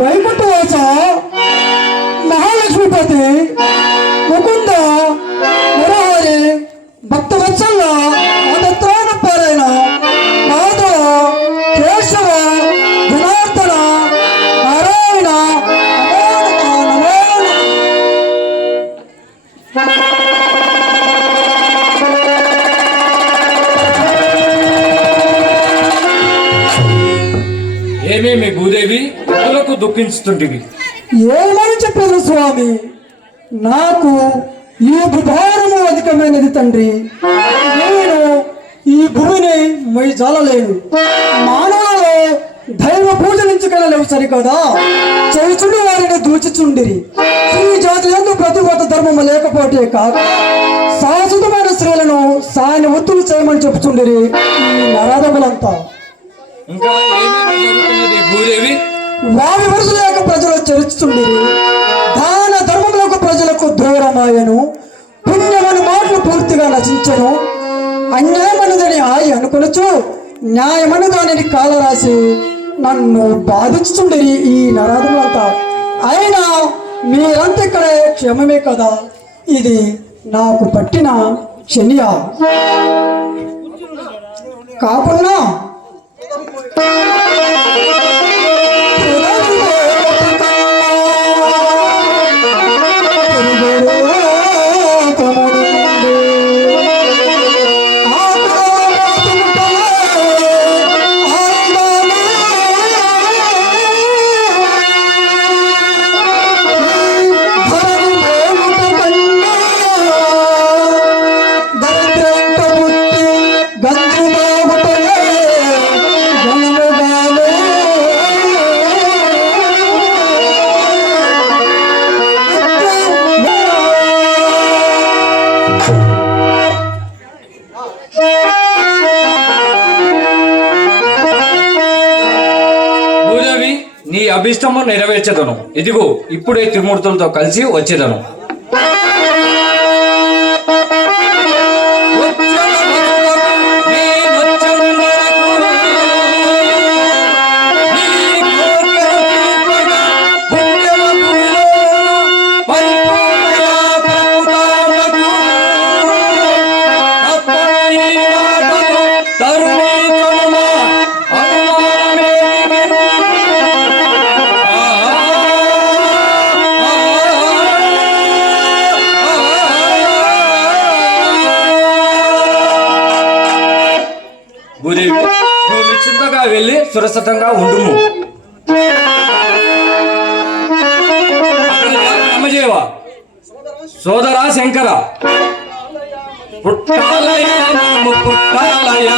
వైకుంఠవాస మహాలక్ష్మీపతి ముకుంద మురహరి భక్తవత్సల మదత్రాణ పారాయణ మాధవ కేశవ జనార్దన నారాయణ ఏమేమి భూదేవి ఎందులకు దుఃఖించుతుంటివి? ఏమని చెప్పారు స్వామి, నాకు ఈ భూభారము అధికమైనది తండ్రి. నేను ఈ భూమిని మొయ్యజాలలేను. మానవులలో దైవ పూజ నుంచి కలలేవు సరికదా, చేయుచుండి వారిని దూచుచుండిరి. స్త్రీ జాతి ఎందు ప్రతిభత ధర్మము లేకపోతే కాక శాశ్వతమైన స్త్రీలను సాయని ఒత్తులు చేయమని చెప్పుచుండిరి ఈ నరాధములంతా. ఇంకా ఏమేమి జరుగుతున్నది భూదేవి? వారి వరుస లేక ప్రజలు చరిస్తుండిరి. దాన ధర్మములకు ప్రజలకు దూరమాయను. పుణ్యమని మాటలు పూర్తిగా నశించను. అన్యాయమన్నదని ఆయి అనుకొనొచ్చు, న్యాయమని దానిని కాలరాసి నన్ను బాధించుతుండిరి ఈ నరాధములంతా. అయినా మీరంతా ఇక్కడే క్షేమమే కదా, ఇది నాకు పట్టిన శనియా కాకుండా నీ అభిష్టము నెరవేర్చదను. ఇదిగో ఇప్పుడే త్రిమూర్తులతో కలిసి వచ్చేదను. భూదేవి, నువ్వు నిశ్చింతగా వెళ్ళి సురక్షితంగా ఉండుము. రామజేవ సోదరా శంకర పుట్టాలయ పుట్టాలయ